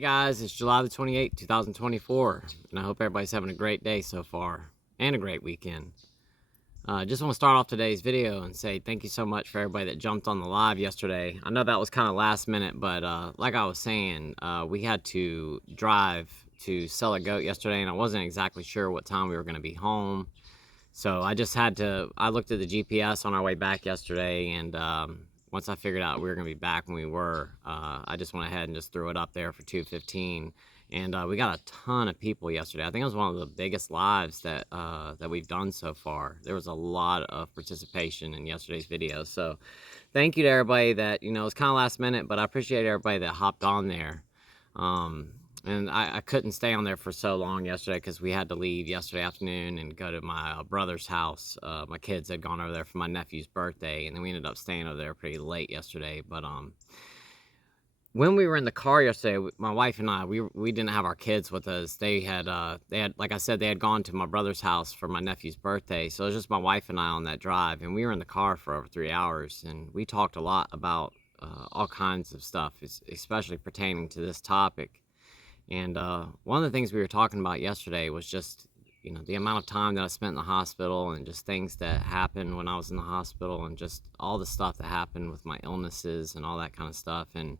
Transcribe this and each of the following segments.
guys, it's July the 28th, 2024, and I hope everybody's having a great day so far, and a great weekend. Just want to start off today's video and say thank you so much for everybody that jumped on the live yesterday. I know that was kind of last minute, but like I was saying, we had to drive to sell a goat yesterday, and I wasn't exactly sure what time we were going to be home. So I just had to, I looked at the GPS on our way back yesterday, and once I figured out we were going to be back when we were, I just went ahead and just threw it up there for 2:15. And we got a ton of people yesterday. I think it was one of the biggest lives that we've done so far. There was a lot of participation in yesterday's video. So thank you to everybody that, you know, it's kind of last minute, but I appreciate everybody that hopped on there. And I couldn't stay on there for so long yesterday because we had to leave yesterday afternoon and go to my brother's house. My kids had gone over there for my nephew's birthday, and then we ended up staying over there pretty late yesterday. But when we were in the car yesterday, my wife and I, we didn't have our kids with us. They had, like I said, they had gone to my brother's house for my nephew's birthday. So it was just my wife and I on that drive, and we were in the car for over 3 hours, and we talked a lot about all kinds of stuff, especially pertaining to this topic. And one of the things we were talking about yesterday was just, you know, the amount of time that I spent in the hospital and just things that happened when I was in the hospital and just all the stuff that happened with my illnesses and all that kind of stuff. And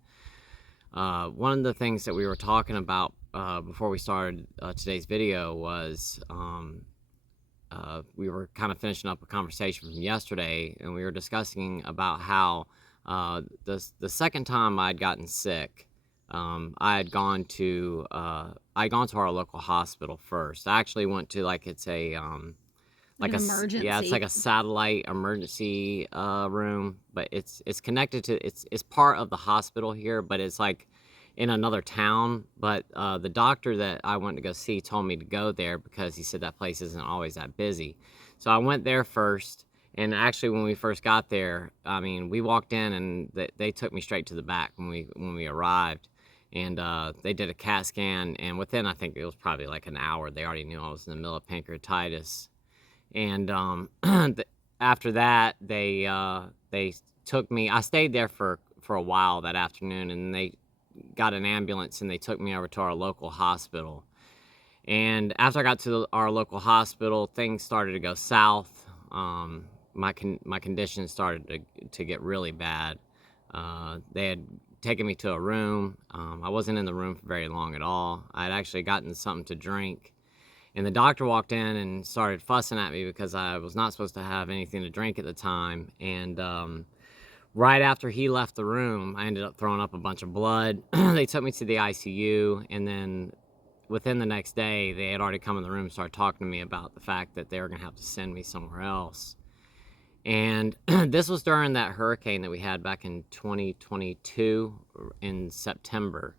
one of the things that we were talking about before we started today's video was we were kind of finishing up a conversation from yesterday, and we were discussing about how the second time I'd gotten sick, I'd gone to our local hospital first. I actually went to it's a like an emergency. Yeah, it's like a satellite emergency room, but it's connected to it's part of the hospital here, but it's like in another town. But the doctor that I went to go see told me to go there because he said that place isn't always that busy. So I went there first, and actually when we first got there, I mean, we walked in and they took me straight to the back when we arrived. And they did a CAT scan, and within, I think it was probably like an hour, they already knew I was in the middle of pancreatitis. And after that, they took me. I stayed there for a while that afternoon, and they got an ambulance and they took me over to our local hospital. And after I got to our local hospital, things started to go south. My condition started to get really bad. They had taken me to a room. I wasn't in the room for very long at all. I'd actually gotten something to drink, and the doctor walked in and started fussing at me because I was not supposed to have anything to drink at the time. And right after he left the room, I ended up throwing up a bunch of blood. They took me to the ICU, and then within the next day, they had already come in the room and started talking to me about the fact that they were going to have to send me somewhere else. And this was during that hurricane that we had back in 2022 in September.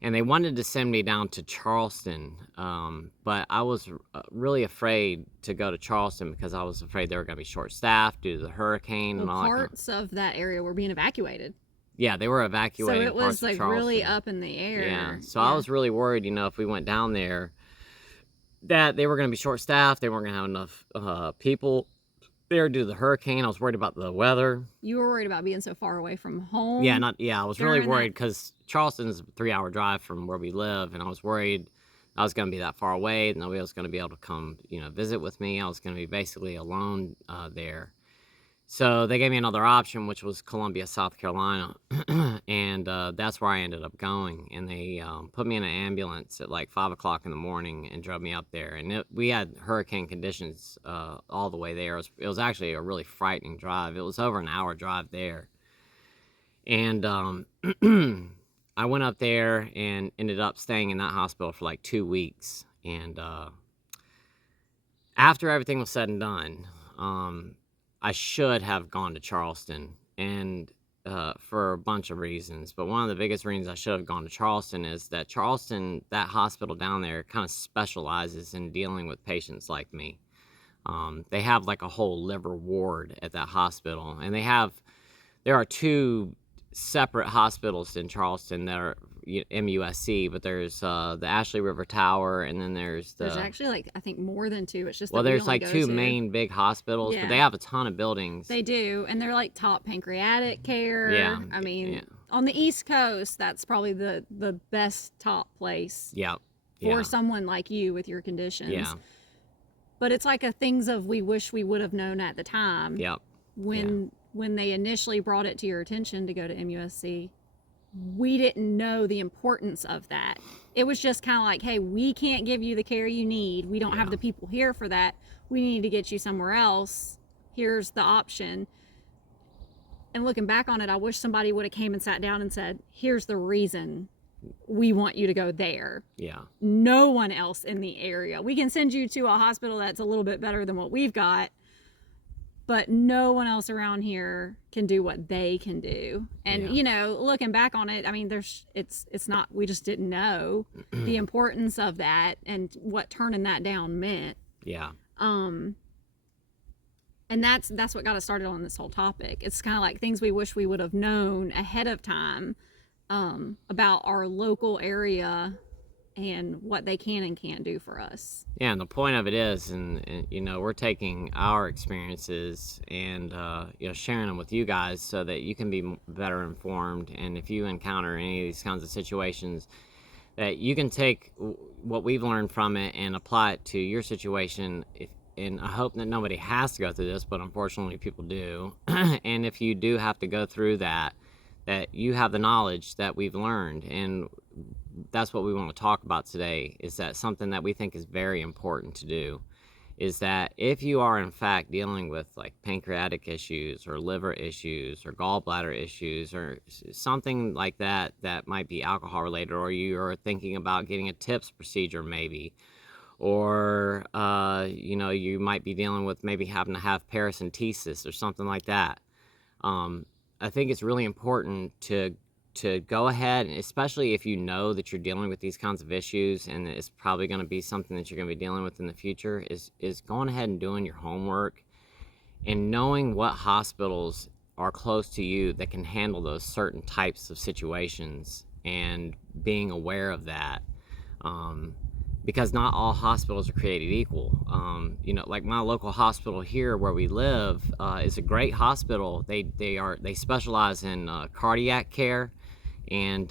And they wanted to send me down to Charleston, but I was really afraid to go to Charleston because I was afraid they were going to be short-staffed due to the hurricane and all that. Parts of that area were being evacuated. Yeah, they were evacuating. So it was like really up in the air. Yeah, so I was really worried, you know, if we went down there, that they were going to be short-staffed, they weren't going to have enough people there due to the hurricane. I was worried about the weather. You were worried about being so far away from home? Yeah, I was really worried because Charleston is a 3-hour drive from where we live, and I was worried I was going to be that far away. Nobody was going to be able to come, you know, visit with me. I was going to be basically alone there. So they gave me another option, which was Columbia, South Carolina, and that's where I ended up going. And they put me in an ambulance at like 5 o'clock in the morning and drove me up there. And we had hurricane conditions all the way there. It was actually a really frightening drive. It was over an hour drive there. And I went up there and ended up staying in that hospital for like 2 weeks. And after everything was said and done, I should have gone to Charleston, and for a bunch of reasons. But one of the biggest reasons I should have gone to Charleston is that Charleston, that hospital down there, kind of specializes in dealing with patients like me. They have like a whole liver ward at that hospital, and there are 2 separate hospitals in Charleston that are MUSC, but there's the Ashley River Tower, and then there's actually like I think more than 2. It's just well, there's like 2 main big hospitals, but they have a ton of buildings. They do, and they're like top pancreatic care. Yeah, I mean, on the East Coast, that's probably the best top place Yeah. for someone like you with your conditions. Yeah. But it's like a things of we wish we would have known at the time. Yep. When they initially brought it to your attention to go to MUSC, we didn't know the importance of that. It was just kind of like, hey, we can't give you the care you need. We don't have the people here for that. We need to get you somewhere else. Here's the option. And looking back on it, I wish somebody would have came and sat down and said, here's the reason we want you to go there. Yeah. No one else in the area. We can send you to a hospital that's a little bit better than what we've got, but no one else around here can do what they can do. And you know, looking back on it, I mean, it's not, we just didn't know the importance of that and what turning that down meant. Yeah. And that's what got us started on this whole topic. It's kind of like things we wish we would have known ahead of time about our local area and what they can and can't do for us. Yeah, and the point of it is, and you know, we're taking our experiences and you know, sharing them with you guys so that you can be better informed. And if you encounter any of these kinds of situations, that you can take what we've learned from it and apply it to your situation. And I hope that nobody has to go through this, but unfortunately people do. And if you do have to go through that you have the knowledge that we've learned. And that's what we want to talk about today, is that something that we think is very important to do is that if you are in fact dealing with like pancreatic issues or liver issues or gallbladder issues or something like that might be alcohol related, or you are thinking about getting a TIPS procedure maybe, or you know, you might be dealing with maybe having to have paracentesis or something like that. I think it's really important to go ahead, and especially if you know that you're dealing with these kinds of issues and it's probably going to be something that you're going to be dealing with in the future, is going ahead and doing your homework and knowing what hospitals are close to you that can handle those certain types of situations and being aware of that. Because not all hospitals are created equal. You know, like my local hospital here where we live is a great hospital. They specialize in cardiac care and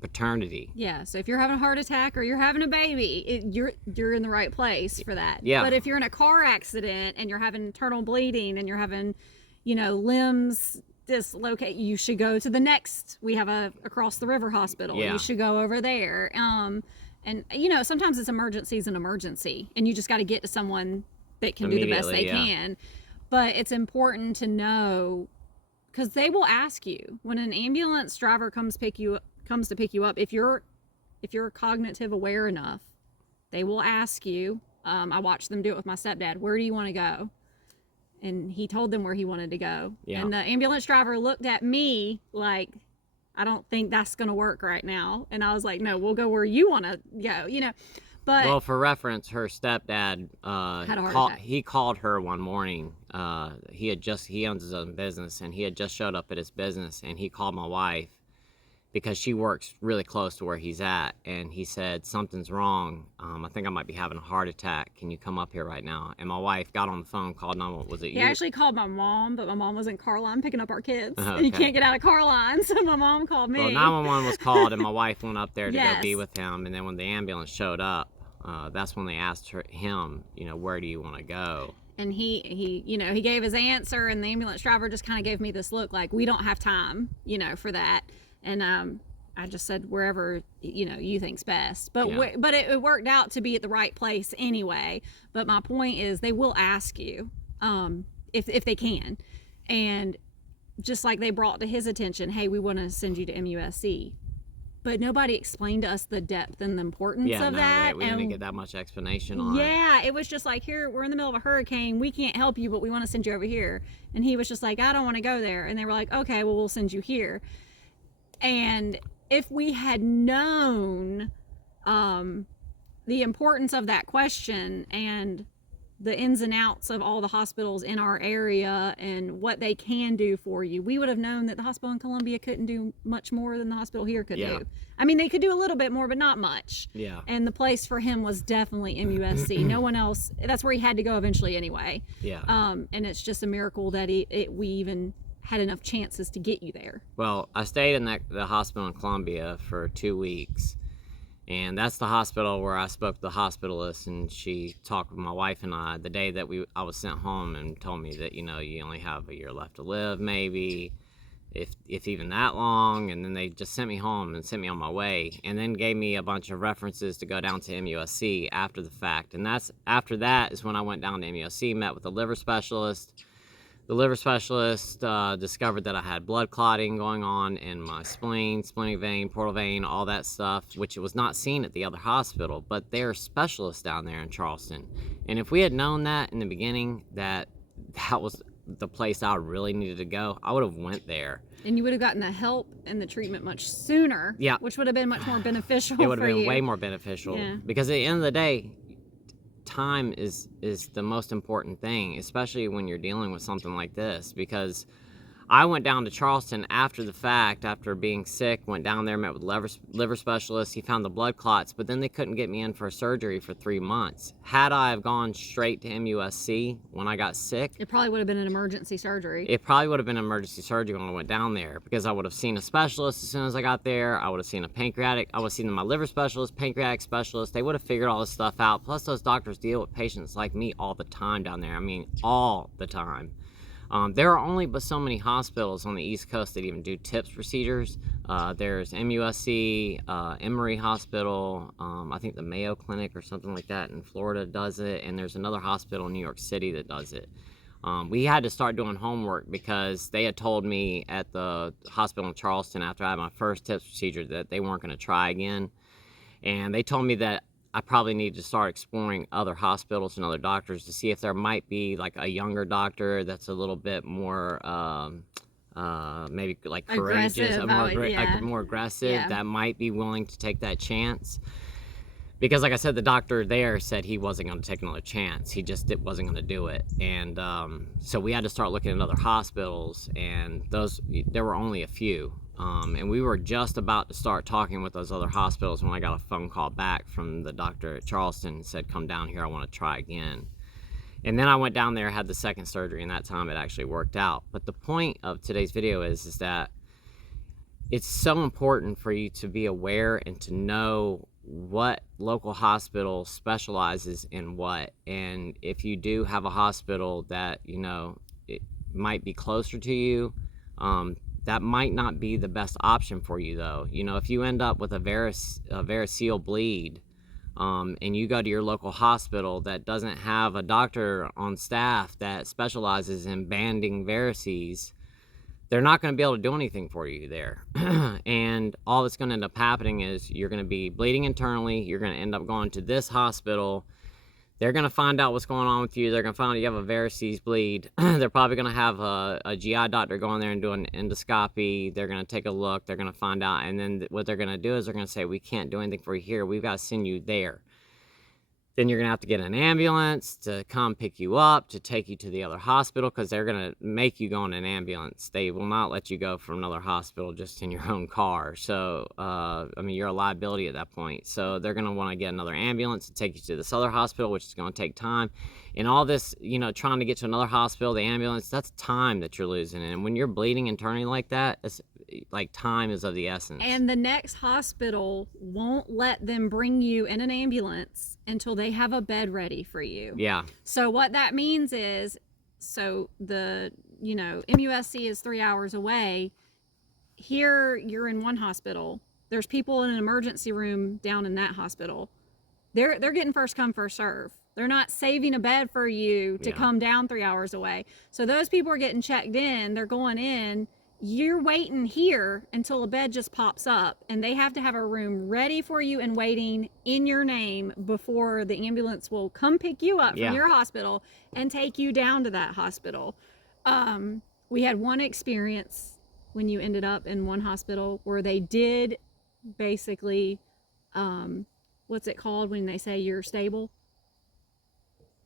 paternity. Yeah, so if you're having a heart attack or you're having a baby, you're in the right place for that. Yeah. But if you're in a car accident and you're having internal bleeding and you're having, you know, limbs dislocate, you should go to the next. We have a across the river hospital. Yeah. You should go over there. And, you know, sometimes it's an emergency, and you just got to get to someone that can do the best they can. But it's important to know, because they will ask you when an ambulance driver comes to pick you up, if you're cognitive aware enough, they will ask you. I watched them do it with my stepdad. Where do you want to go? And he told them where he wanted to go. Yeah. And the ambulance driver looked at me like, I don't think that's going to work right now. And I was like, no, we'll go where you want to go, you know. But well, for reference, her stepdad had a heart attack. He called her one morning. He owns his own business, and he had just showed up at his business, and he called my wife because she works really close to where he's at, and he said, something's wrong. I think I might be having a heart attack. Can you come up here right now? And my wife got on the phone, called 911. Was it you? He actually called my mom, but my mom was in Carline picking up our kids. Okay. And you can't get out of Carline, so my mom called me. Well, 911 was called, and my wife went up there to go be with him, and then when the ambulance showed up, that's when they asked him, you know, where do you want to go? And he you know, he gave his answer, and the ambulance driver just kind of gave me this look like, we don't have time, you know, for that. And I just said wherever, you know, you think's best. But but it worked out to be at the right place anyway. But my point is, they will ask you if they can. And just like they brought to his attention, hey, we want to send you to MUSC. But nobody explained to us the depth and the importance of that. We didn't get that much explanation on it. Yeah, it was just like, here, we're in the middle of a hurricane. We can't help you, but we want to send you over here. And he was just like, I don't want to go there. And they were like, okay, well, we'll send you here. And if we had known the importance of that question and the ins and outs of all the hospitals in our area and what they can do for you, we would have known that the hospital in Columbia couldn't do much more than the hospital here could do. I mean, they could do a little bit more, but not much. Yeah. And the place for him was definitely MUSC. No one else. That's where he had to go eventually anyway. Yeah. And it's just a miracle that we even had enough chances to get you there. Well, I stayed in the hospital in Columbia for 2 weeks. And that's the hospital where I spoke to the hospitalist, and she talked with my wife and I the day that I was sent home, and told me that, you know, you only have a year left to live, maybe, if even that long. And then they just sent me home and sent me on my way, and then gave me a bunch of references to go down to MUSC after the fact. And after that is when I went down to MUSC, met with the liver specialist. The liver specialist discovered that I had blood clotting going on in my spleen, splenic vein, portal vein, all that stuff, which was not seen at the other hospital, but they're specialists down there in Charleston. And if we had known that in the beginning, that was the place I really needed to go, I would have went there. And you would have gotten the help and the treatment much sooner, yeah, which would have been much more beneficial. It would have been way more beneficial, because at the end of the day, time is the most important thing, especially when you're dealing with something like this. Because I went down to Charleston after the fact, after being sick, went down there, met with liver specialist. He found the blood clots, but then they couldn't get me in for surgery for 3 months. Had I have gone straight to MUSC when I got sick, it probably would have been an emergency surgery. It probably would have been emergency surgery when I went down there, because I would have seen a specialist as soon as I got there. I would have seen I would have seen my liver specialist, pancreatic specialist. They would have figured all this stuff out. Plus, those doctors deal with patients like me all the time down there. I mean, all the time. There are only but so many hospitals on the East Coast that even do TIPS procedures. There's MUSC, Emory Hospital, I think the Mayo Clinic or something like that in Florida does it, and there's another hospital in New York City that does it. We had to start doing homework, because they had told me at the hospital in Charleston after I had my first TIPS procedure that they weren't going to try again. And they told me that I probably need to start exploring other hospitals and other doctors to see if there might be like a younger doctor that's a little bit more, maybe like courageous, more aggressive, that might be willing to take that chance. Because like I said, the doctor there said he wasn't going to take another chance. He just wasn't going to do it. And so we had to start looking at other hospitals, and there were only a few. And we were just about to start talking with those other hospitals when I got a phone call back from the doctor at Charleston and said, come down here, I want to try again. And then I went down there, had the second surgery, and that time it actually worked out. But the point of today's video is that it's so important for you to be aware and to know what local hospital specializes in what. And if you do have a hospital that, you know, it might be closer to you, that might not be the best option for you, though. You know, if you end up with a varicose bleed, and you go to your local hospital that doesn't have a doctor on staff that specializes in banding varices, they're not going to be able to do anything for you there. And all that's going to end up happening is you're going to be bleeding internally. You're going to end up going to this hospital. They're going to find out what's going on with you. They're going to find out you have a varices bleed. They're probably going to have a GI doctor go in there and do an endoscopy. They're going to take a look. They're going to find out. And then what they're going to do is they're going to say, we can't do anything for you here. We've got to send you there. Then you're going to have to get an ambulance to come pick you up, to take you to the other hospital, because they're going to make you go in an ambulance. They will not let you go from another hospital just in your own car. So, I mean, you're a liability at that point. So they're going to want to get another ambulance to take you to this other hospital, which is going to take time. And all this, you know, trying to get to another hospital, the ambulance, that's time that you're losing. And when you're bleeding internally like that, it's like time is of the essence. And the next hospital won't let them bring you in an ambulance until they have a bed ready for you. Yeah. So what that means is, so the, you know, MUSC is 3 hours away. Here you're in one hospital. There's people in an emergency room down in that hospital. They're getting first come, first serve. They're not saving a bed for you to come down 3 hours away. So those people are getting checked in. They're going in. You're waiting here until a bed just pops up, and they have to have a room ready for you and waiting in your name before the ambulance will come pick you up from your hospital and take you down to that hospital. We had one experience when you ended up in one hospital where they did basically, what's it called when they say you're stable?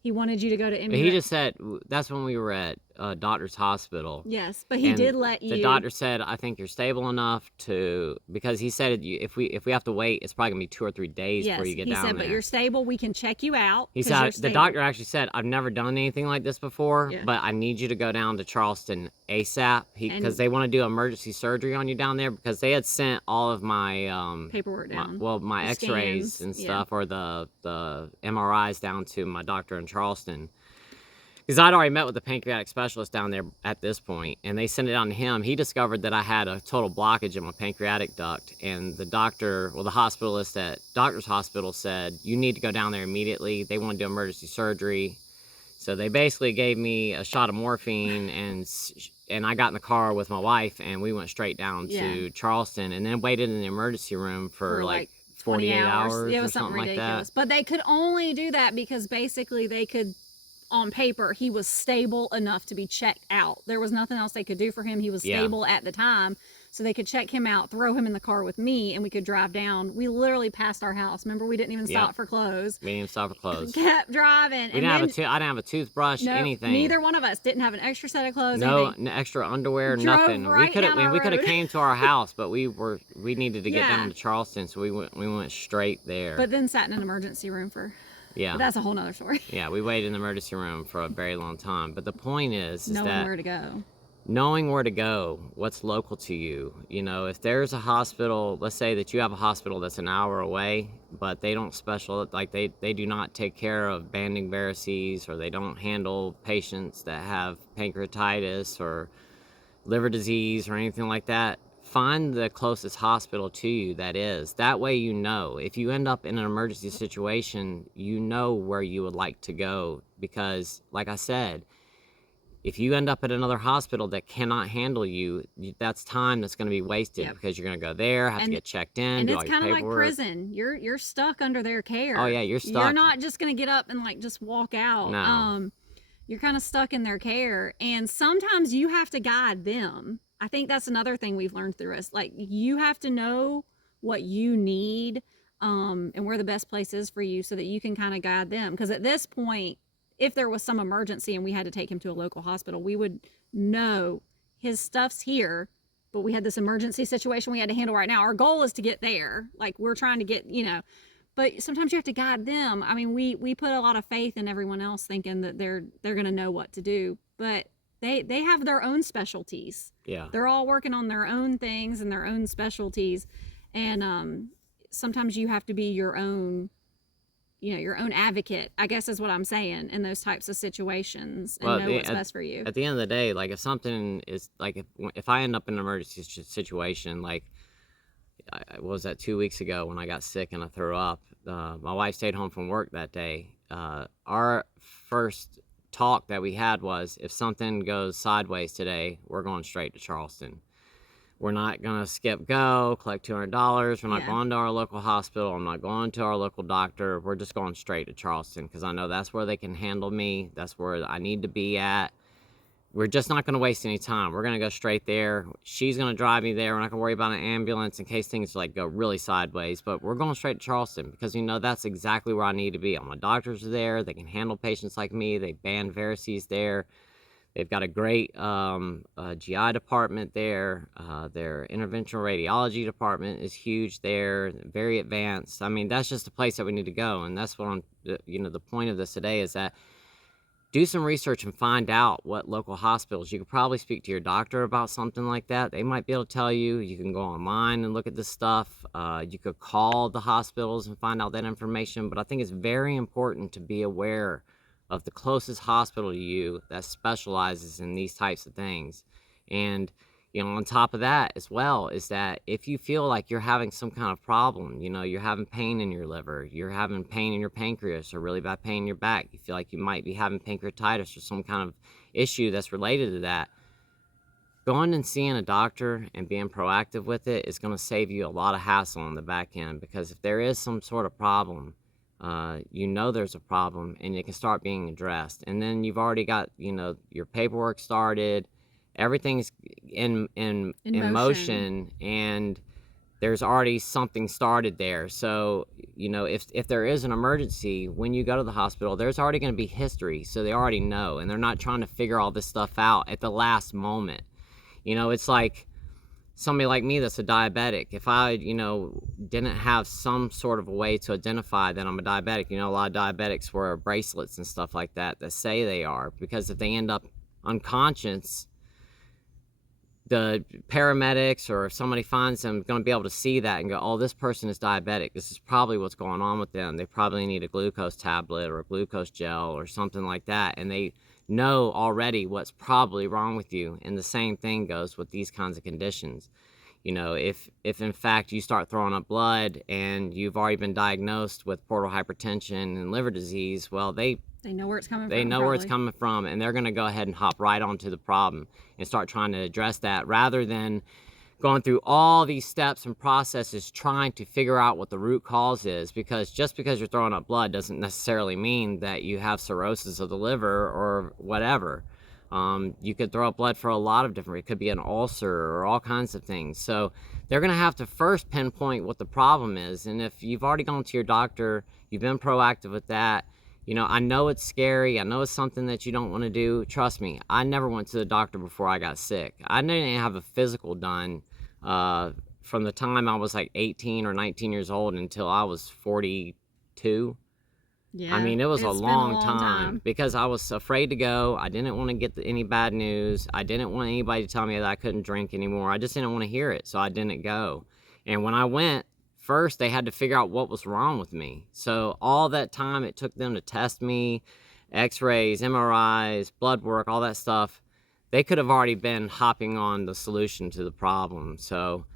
He wanted you to go to He just said, that's when we were at doctor's hospital. Yes, but he did let you. The doctor said, "I think you're stable enough to," because he said if we have to wait, it's probably gonna be 2 or 3 days before you get down there. He said, "But you're stable. We can check you out." He said the doctor actually said, "I've never done anything like this before, but I need you to go down to Charleston ASAP because they want to do emergency surgery on you down there because they had sent all of my paperwork down. My X-rays and stuff or the MRIs down to my doctor in Charleston." Because I'd already met with the pancreatic specialist down there at this point, and they sent it on to him. He discovered that I had a total blockage in my pancreatic duct, and the doctor, the hospitalist at Doctor's Hospital said, "You need to go down there immediately. They want to do emergency surgery." So they basically gave me a shot of morphine, and I got in the car with my wife, and we went straight down to Charleston, and then waited in the emergency room for like 48 hours it was or something ridiculous. Like that. But they could only do that because basically they could, on paper, he was stable enough to be checked out. There was nothing else they could do for him. He was stable at the time. So they could check him out, throw him in the car with me, and we could drive down. We literally passed our house. Remember, we didn't even stop for clothes. We didn't even stop for clothes. Kept driving. I didn't have a toothbrush, anything. Neither one of us didn't have an extra set of clothes. No extra underwear, nothing. Right we could have came to our house, but we needed to get down to Charleston, so we went straight there. But then sat in an emergency room for. Yeah. But that's a whole nother story. Yeah, we waited in the emergency room for a very long time. But the point is knowing where to go. Knowing where to go, what's local to you. You know, if there's a hospital, let's say that you have a hospital that's an hour away, but they don't they do not take care of banding varices, or they don't handle patients that have pancreatitis or liver disease or anything like that. Find the closest hospital to you that is. That way you know. If you end up in an emergency situation, you know where you would like to go. Because, like I said, if you end up at another hospital that cannot handle you, that's time that's going to be wasted because you're going to go there, have to get checked in, and do all your paperwork. It's kind of like prison. You're stuck under their care. Oh, yeah, you're stuck. You're not just going to get up and, just walk out. No. You're kind of stuck in their care. And sometimes you have to guide them. I think that's another thing we've learned through us. You have to know what you need and where the best place is for you so that you can kind of guide them. Because at this point, if there was some emergency and we had to take him to a local hospital, we would know his stuff's here, but we had this emergency situation we had to handle right now. Our goal is to get there. We're trying to get, but sometimes you have to guide them. I mean, we put a lot of faith in everyone else thinking that they're going to know what to do, but they have their own specialties. Yeah. They're all working on their own things and their own specialties. And sometimes you have to be your own advocate, I guess is what I'm saying, in those types of situations, and know what's best for you. At the end of the day, if something is, if I end up in an emergency situation, what was that 2 weeks ago when I got sick and I threw up, my wife stayed home from work that day. Our first talk that we had was, if something goes sideways today, we're going straight to Charleston. We're not going to skip go, collect $200. We're not going to our local hospital. I'm not going to our local doctor. We're just going straight to Charleston because I know that's where they can handle me. That's where I need to be at. We're just not going to waste any time. We're going to go straight there. She's going to drive me there. We're not going to worry about an ambulance in case things go really sideways. But we're going straight to Charleston because, that's exactly where I need to be. All my doctors are there. They can handle patients like me. They band varices there. They've got a great GI department there. Their interventional radiology department is huge there, very advanced. I mean, that's just a place that we need to go. And that's what the point of this today is that do some research and find out what local hospitals. You could probably speak to your doctor about something like that. They might be able to tell you. You can go online and look at this stuff. You could call the hospitals and find out that information. But I think it's very important to be aware of the closest hospital to you that specializes in these types of things. And, on top of that as well is that if you feel like you're having some kind of problem, you're having pain in your liver, you're having pain in your pancreas, or really bad pain in your back, you feel like you might be having pancreatitis or some kind of issue that's related to that, going and seeing a doctor and being proactive with it is going to save you a lot of hassle on the back end. Because if there is some sort of problem, there's a problem and it can start being addressed, and then you've already got your paperwork started, everything's in motion, and there's already something started there. So, you know, if there is an emergency, when you go to the hospital, there's already going to be history. So they already know, and they're not trying to figure all this stuff out at the last moment. You know, it's like somebody like me that's a diabetic. If I, you know, didn't have some sort of a way to identify that I'm a diabetic, you know, a lot of diabetics wear bracelets and stuff like that say they are, because if they end up unconscious, the paramedics or if somebody finds them going to be able to see that and go, oh, this person is diabetic. This is probably what's going on with them. They probably need a glucose tablet or a glucose gel or something like that. And they know already what's probably wrong with you. And the same thing goes with these kinds of conditions. You know, if in fact you start throwing up blood and you've already been diagnosed with portal hypertension and liver disease, well, they know where it's coming from. They know where it's coming from, and they're going to go ahead and hop right onto the problem and start trying to address that, rather than going through all these steps and processes trying to figure out what the root cause is. Because just because you're throwing up blood doesn't necessarily mean that you have cirrhosis of the liver or whatever. You could throw up blood for a lot of different, it could be an ulcer or all kinds of things. So they're going to have to first pinpoint what the problem is. And if you've already gone to your doctor, you've been proactive with that, you know, I know it's scary. I know it's something that you don't want to do. Trust me, I never went to the doctor before I got sick. I didn't have a physical done from the time I was like 18 or 19 years old until I was 42. Yeah, I mean, it was a long time because I was afraid to go. I didn't want to get any bad news. I didn't want anybody to tell me that I couldn't drink anymore. I just didn't want to hear it, so I didn't go. And when I went, first they had to figure out what was wrong with me. So all that time it took them to test me, x-rays, MRIs, blood work, all that stuff, they could have already been hopping on the solution to the problem. So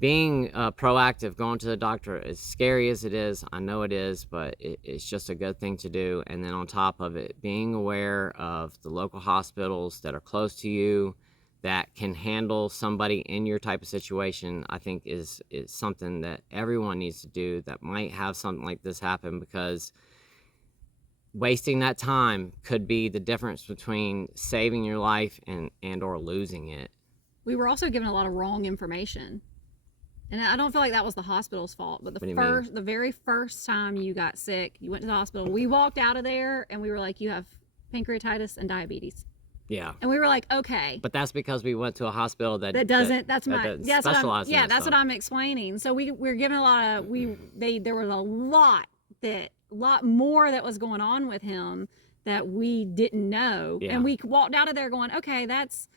being proactive, going to the doctor, as scary as it is, I know it is, but it's just a good thing to do. And then on top of it, being aware of the local hospitals that are close to you that can handle somebody in your type of situation, I think is something that everyone needs to do that might have something like this happen, because wasting that time could be the difference between saving your life and or losing it. We were also given a lot of wrong information. And I don't feel like that was the hospital's fault, but the very first time you got sick, you went to the hospital, we walked out of there and we were like, you have pancreatitis and diabetes. Yeah. And we were like, okay. But that's because we went to a hospital that doesn't specialize in that that's stuff. what I'm explaining. So we're given a lot of there was a lot more that was going on with him that we didn't know. Yeah. And we walked out of there going, okay, that's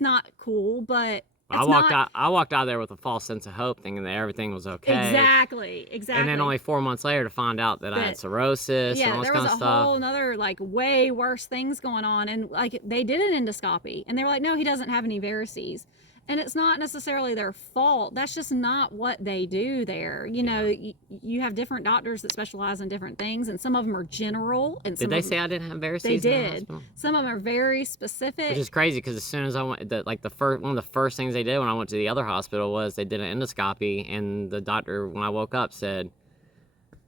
not cool, but I walked out of there with a false sense of hope, thinking that everything was okay. Exactly. And then only 4 months later to find out that I had cirrhosis and all this kind of stuff. There was a whole other, like, way worse things going on. And, like, they did an endoscopy. And they were like, no, he doesn't have any varices. And it's not necessarily their fault. That's just not what they do there. You know, you have different doctors that specialize in different things, and some of them are general. And did they say I didn't have varices? They did. Some of them are very specific. Which is crazy, because as soon as I went, one of the first things they did when I went to the other hospital was they did an endoscopy, and the doctor, when I woke up, said,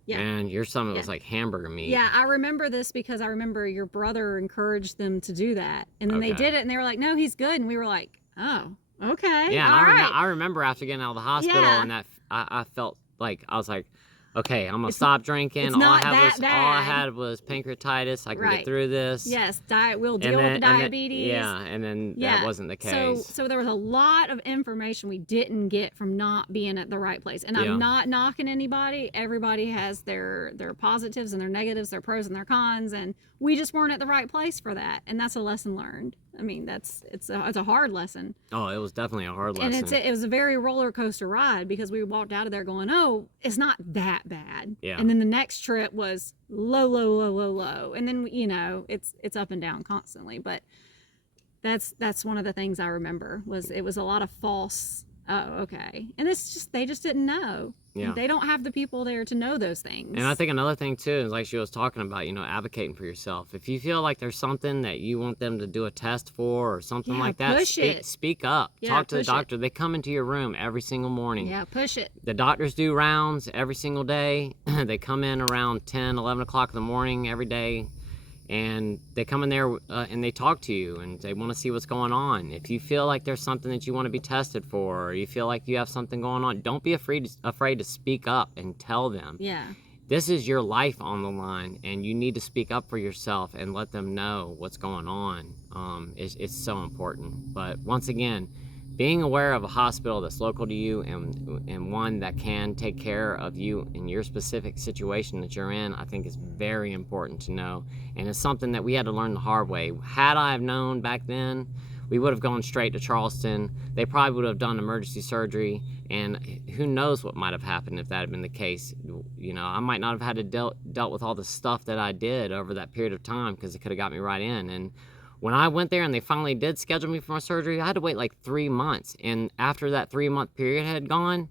man, your stomach was like hamburger meat. Yeah, I remember this because I remember your brother encouraged them to do that. And then they did it, and they were like, no, he's good. And we were like, oh. Okay. Yeah, and I remember after getting out of the hospital, and that I felt like I was like, okay, I'm gonna stop drinking. All I had was pancreatitis. I can get through this. Yes, we'll deal with the diabetes. And then that wasn't the case. So there was a lot of information we didn't get from not being at the right place. And I'm not knocking anybody. Everybody has their positives and their negatives, their pros and their cons, and we just weren't at the right place for that. And that's a lesson learned. I mean, it's a hard lesson. Oh, it was definitely a hard lesson. And it was a very roller coaster ride, because we walked out of there going, oh, it's not that bad. Yeah. And then the next trip was low. And then, you know, it's up and down constantly. But that's one of the things I remember was it was a lot of false, oh, okay. And it's just, they just didn't know. Yeah. They don't have the people there to know those things. And I think another thing too is, like she was talking about, you know, advocating for yourself. If you feel like there's something that you want them to do a test for or something like that, speak up. Talk to the doctor. They come into your room every single morning. Yeah, push it. The doctors do rounds every single day. They come in around 10, 11 o'clock in the morning every day. and they come in there and they talk to you and they want to see what's going on. If you feel like there's something that you want to be tested for, or you feel like you have something going on, don't be afraid to speak up and tell them. Yeah. This is your life on the line, and you need to speak up for yourself and let them know what's going on. It's so important. But once again, being aware of a hospital that's local to you and one that can take care of you in your specific situation that you're in, I think is very important to know. And it's something that we had to learn the hard way. Had I have known back then, we would have gone straight to Charleston. They probably would have done emergency surgery, and who knows what might have happened if that had been the case. You know, I might not have had to dealt with all the stuff that I did over that period of time, because it could have got me right in. And when I went there and they finally did schedule me for my surgery, I had to wait like 3 months. And after that 3-month period had gone,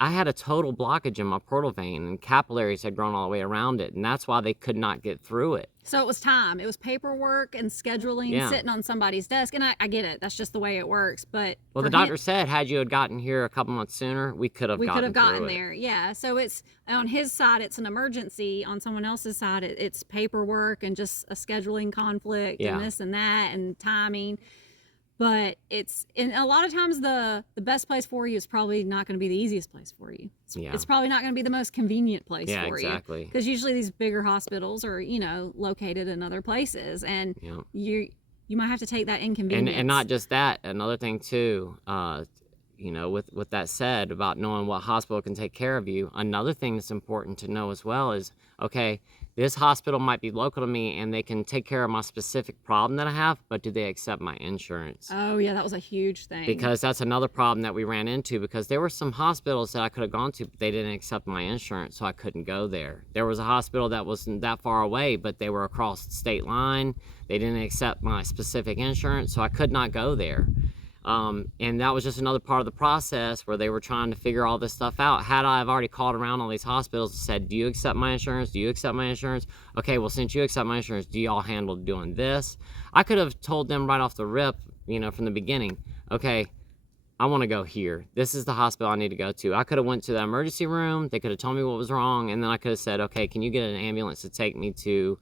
I had a total blockage in my portal vein, and capillaries had grown all the way around it. And that's why they could not get through it. So it was time. It was paperwork and scheduling, sitting on somebody's desk. And I get it. That's just the way it works. But well, the doctor said, had you had gotten here a couple months sooner, we could have gotten there. Yeah. So it's on his side, it's an emergency. On someone else's side, it's paperwork and just a scheduling conflict and this and that and timing. But and a lot of times the best place for you is probably not going to be the easiest place for you. It's probably not going to be the most convenient place for you. Because usually these bigger hospitals are, located in other places, and you might have to take that inconvenience. And not just that, another thing too, with that said about knowing what hospital can take care of you, another thing that's important to know as well is, okay, this hospital might be local to me and they can take care of my specific problem that I have, but do they accept my insurance? Oh yeah, that was a huge thing. Because that's another problem that we ran into, because there were some hospitals that I could have gone to, but they didn't accept my insurance, so I couldn't go there. There was a hospital that wasn't that far away, but they were across the state line. They didn't accept my specific insurance, so I could not go there. And that was just another part of the process where they were trying to figure all this stuff out. Had I have already called around all these hospitals and said, do you accept my insurance? Do you accept my insurance? Okay, well, since you accept my insurance, do y'all handle doing this? I could have told them right off the rip, from the beginning, okay, I want to go here. This is the hospital I need to go to. I could have went to the emergency room. They could have told me what was wrong. And then I could have said, okay, can you get an ambulance to take me to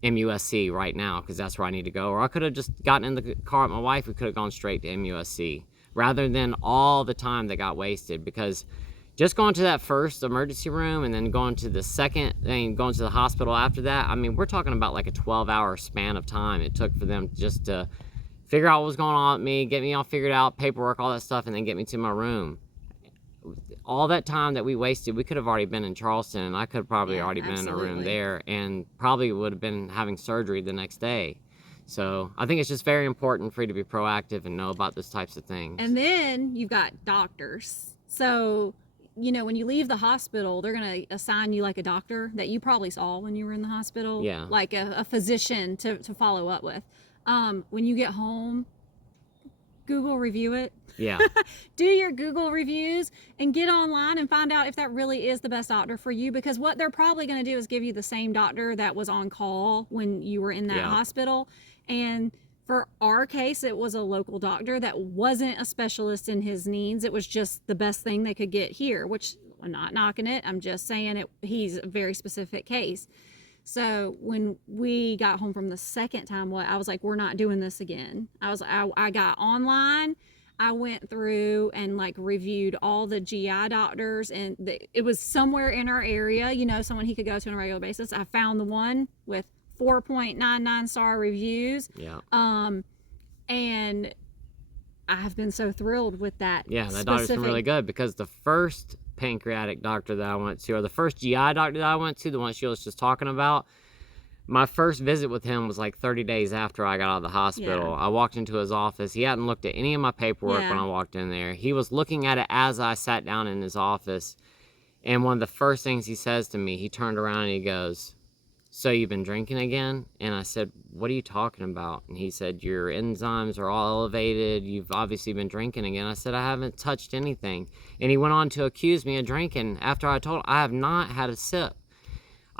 MUSC right now, because that's where I need to go. Or I could have just gotten in the car with my wife. We could have gone straight to MUSC, rather than all the time that got wasted. Because just going to that first emergency room and then going to the second and going to the hospital after that, I mean, we're talking about like a 12-hour span of time it took for them just to figure out what was going on with me, get me all figured out, paperwork, all that stuff, and then get me to my room. All that time that we wasted, we could have already been in Charleston, and I could have probably already been in a room there, and probably would have been having surgery the next day. So I think it's just very important for you to be proactive and know about those types of things. And then you've got doctors. So, when you leave the hospital, they're going to assign you like a doctor that you probably saw when you were in the hospital. Yeah. Like a physician to follow up with. When you get home, Google review it. Yeah. Do your Google reviews and get online and find out if that really is the best doctor for you, because what they're probably going to do is give you the same doctor that was on call when you were in that hospital. And for our case, it was a local doctor that wasn't a specialist in his needs. It was just the best thing they could get here, which I'm not knocking it. I'm just saying he's a very specific case. So when we got home from the second time, I was like, we're not doing this again. I got online. I went through and reviewed all the GI doctors, and it was somewhere in our area, someone he could go to on a regular basis. I found the one with 4.99 star reviews. Yeah. And I have been so thrilled with that. Yeah, that doctor's been really good, because the first pancreatic doctor that I went to, or the first GI doctor that I went to, the one she was just talking about, my first visit with him was like 30 days after I got out of the hospital. I walked into his office. He hadn't looked at any of my paperwork when I walked in there. He was looking at it as I sat down in his office. And one of the first things he says to me, he turned around and he goes, so you've been drinking again? And I said, what are you talking about? And he said, your enzymes are all elevated. You've obviously been drinking again. I said, I haven't touched anything. And he went on to accuse me of drinking after I told him I have not had a sip.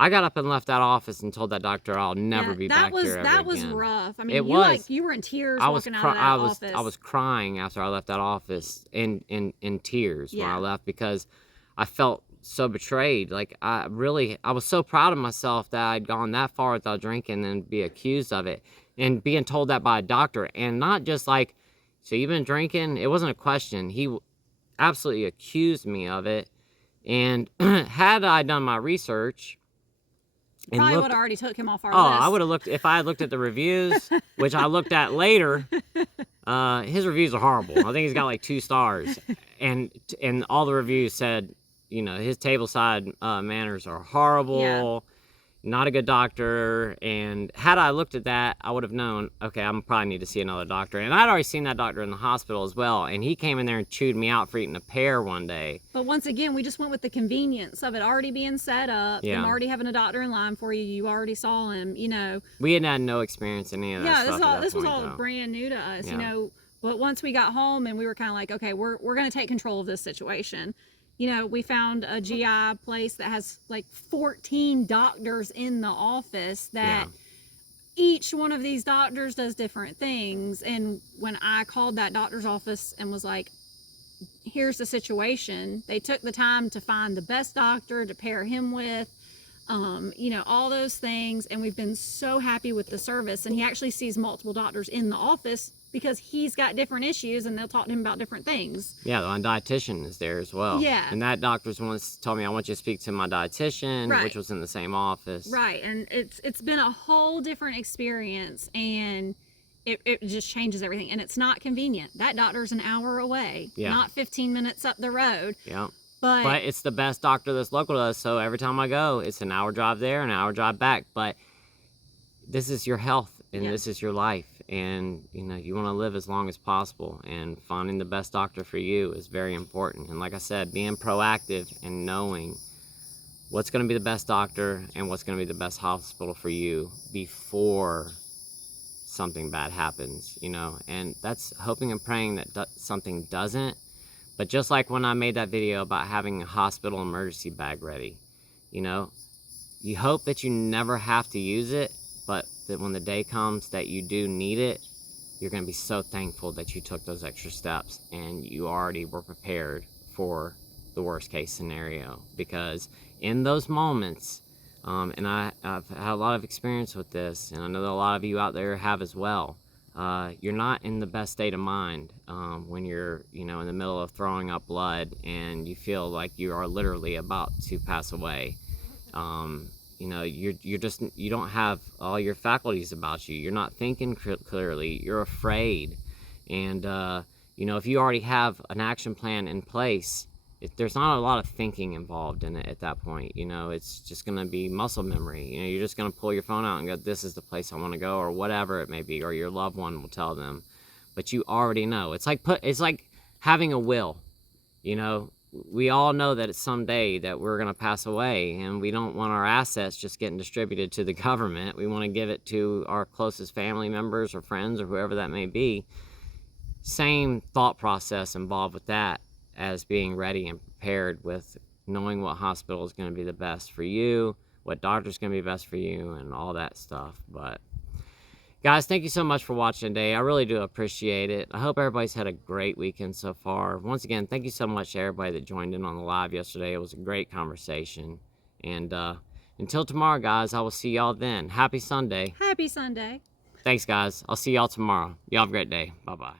I got up and left that office and told that doctor I'll never be back here ever again. That was rough. I mean, you were in tears walking out of that office. I was crying after I left that office in tears when I left, because I felt so betrayed. Like, I was so proud of myself that I'd gone that far without drinking and be accused of it, and being told that by a doctor, and not just like, so you've been drinking? It wasn't a question. He absolutely accused me of it. And had I done my research and probably would looked, have already took him off our oh, list. I would have looked, if I had looked at the reviews, which I looked at later. His reviews are horrible. I think he's got like 2 stars, and all the reviews said, you know, his tableside manners are horrible. Not a good doctor. And had I looked at that, I would have known, okay, I'm probably need to see another doctor. And I'd already seen that doctor in the hospital as well, and he came in there and chewed me out for eating a pear one day. But once again, we just went with the convenience of it already being set up, Yeah. them already having a doctor in line for you. You already saw him, you know. We had no experience in any of that stuff. This was all brand new to us, you know. But once we got home and we were kind of like, okay, we're going to take control of this situation. You know, we found a GI place that has like 14 doctors in the office that each one of these doctors does different things. And when I called that doctor's office and was like, here's the situation, they took the time to find the best doctor to pair him with, you know, all those things. And we've been so happy with the service. And he actually sees multiple doctors in the office because he's got different issues and they'll talk to him about different things. Yeah, the dietitian is there as well. Yeah. And that doctor's once told me, I want you to speak to my dietitian, which was in the same office. Right. And it's been a whole different experience, and it just changes everything. And it's not convenient. That doctor's an hour away, not 15 minutes up the road. Yeah. But it's the best doctor that's local to us. So every time I go, it's an hour drive there, an hour drive back. But this is your health, and this is your life. And, you know, you want to live as long as possible, and finding the best doctor for you is very important. And like I said, being proactive and knowing what's going to be the best doctor and what's going to be the best hospital for you before something bad happens, you know. And that's hoping and praying that something doesn't. But just like when I made that video about having a hospital emergency bag ready, you know, you hope that you never have to use it, but that when the day comes that you do need it, you're going to be so thankful that you took those extra steps and you already were prepared for the worst case scenario. Because in those moments, and I've had a lot of experience with this, and I know that a lot of you out there have as well, you're not in the best state of mind when you're, you know, in the middle of throwing up blood and you feel like you are literally about to pass away. You know, you don't have all your faculties about you. You're not thinking clearly. You're afraid. And, you know, if you already have an action plan in place, there's not a lot of thinking involved in it at that point. You know, it's just going to be muscle memory. You know, you're just going to pull your phone out and go, this is the place I want to go, or whatever it may be, or your loved one will tell them. But you already know. It's like having a will, you know. We all know that it's someday that we're going to pass away, and we don't want our assets just getting distributed to the government. We want to give it to our closest family members or friends or whoever that may be. Same thought process involved with that as being ready and prepared with knowing what hospital is going to be the best for you, what doctor is going to be best for you, and all that stuff. But guys, thank you so much for watching today. I really do appreciate it. I hope everybody's had a great weekend so far. Once again, thank you so much to everybody that joined in on the live yesterday. It was a great conversation. And until tomorrow, guys, I will see y'all then. Happy Sunday. Happy Sunday. Thanks, guys. I'll see y'all tomorrow. Y'all have a great day. Bye-bye.